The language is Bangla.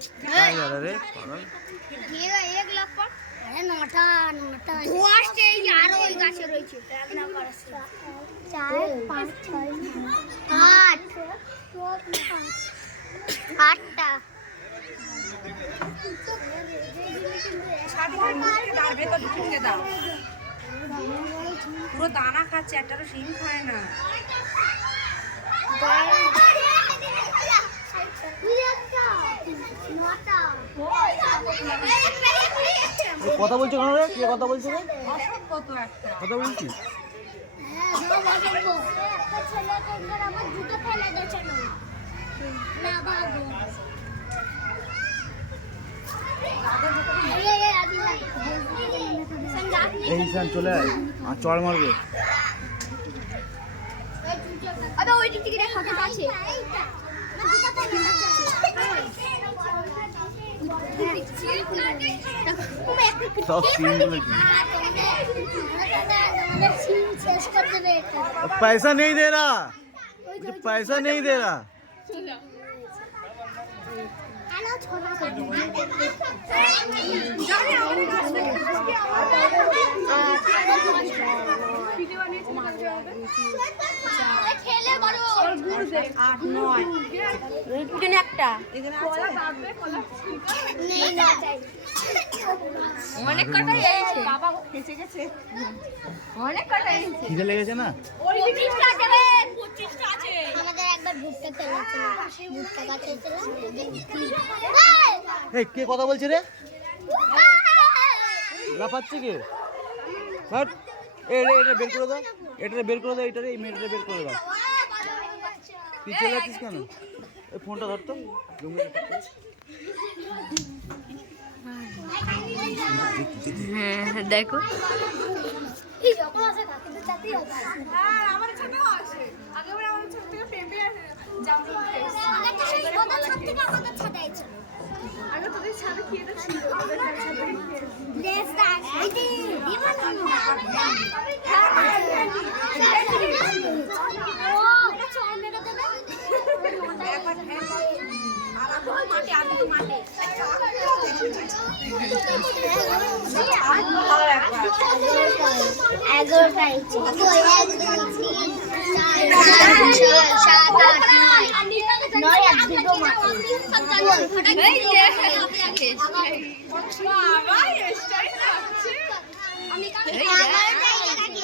काय झालं रे? পুরো দানা খাচ্ছে, একটারও শিম খায় না। কথা বলছো কেন রে? কে কথা বলছো রে? কত একটা কথা বলছিস? এই সান চলে আয় আর চড় মারবে। আবে ওই দিক থেকে দেখ কত আছে। সব সিনগুলো কি? पैसा नहीं दे रहा, मुझे पैसा नहीं दे रहा। অনেক কটাই আছে বাবা ফেসে গেছে অনেক কটাই আছে খিদে লেগেছে না? 25টা দেবে 25টা আছে আমাদের একবার ভুট্টা খেয়েছিল ভুট্টা কাটেছিল এই কে কথা বলছে রে? লাফাচ্ছে কে? হট এটা বের করে দাও, এটা বের করে দাও, এটা এই মেয়েটা বের করে দাও। তুই চলে যাচ্ছিস কেন? এই ফোনটা ধর তো। হ্যাঁ দেখো এই যখন আছে কাকে তো চাতেই আছে হ্যাঁ আমার ছোটও আছে, আগেবার আমার ছোট থেকে পেঁপে আর জামরুল খেয়েছি। আগে তো সেই কথা ছাদ থেকে আমাদের ছাদে ছিল আগে তোদের ছাদে খেয়ে তো ছিল, তোদের ছাদে খেয়ে লেস দাস এই যে দিবা না ও এটা চল মেরে দেবে আর আমি মাঠে, আমি তো মাঠে 11টাই ছিল 1 2 3 4 5 6 7 8 9 আর দুটো মাটি এই যে বাবা এই স্টাইল আছে আমি 11টাই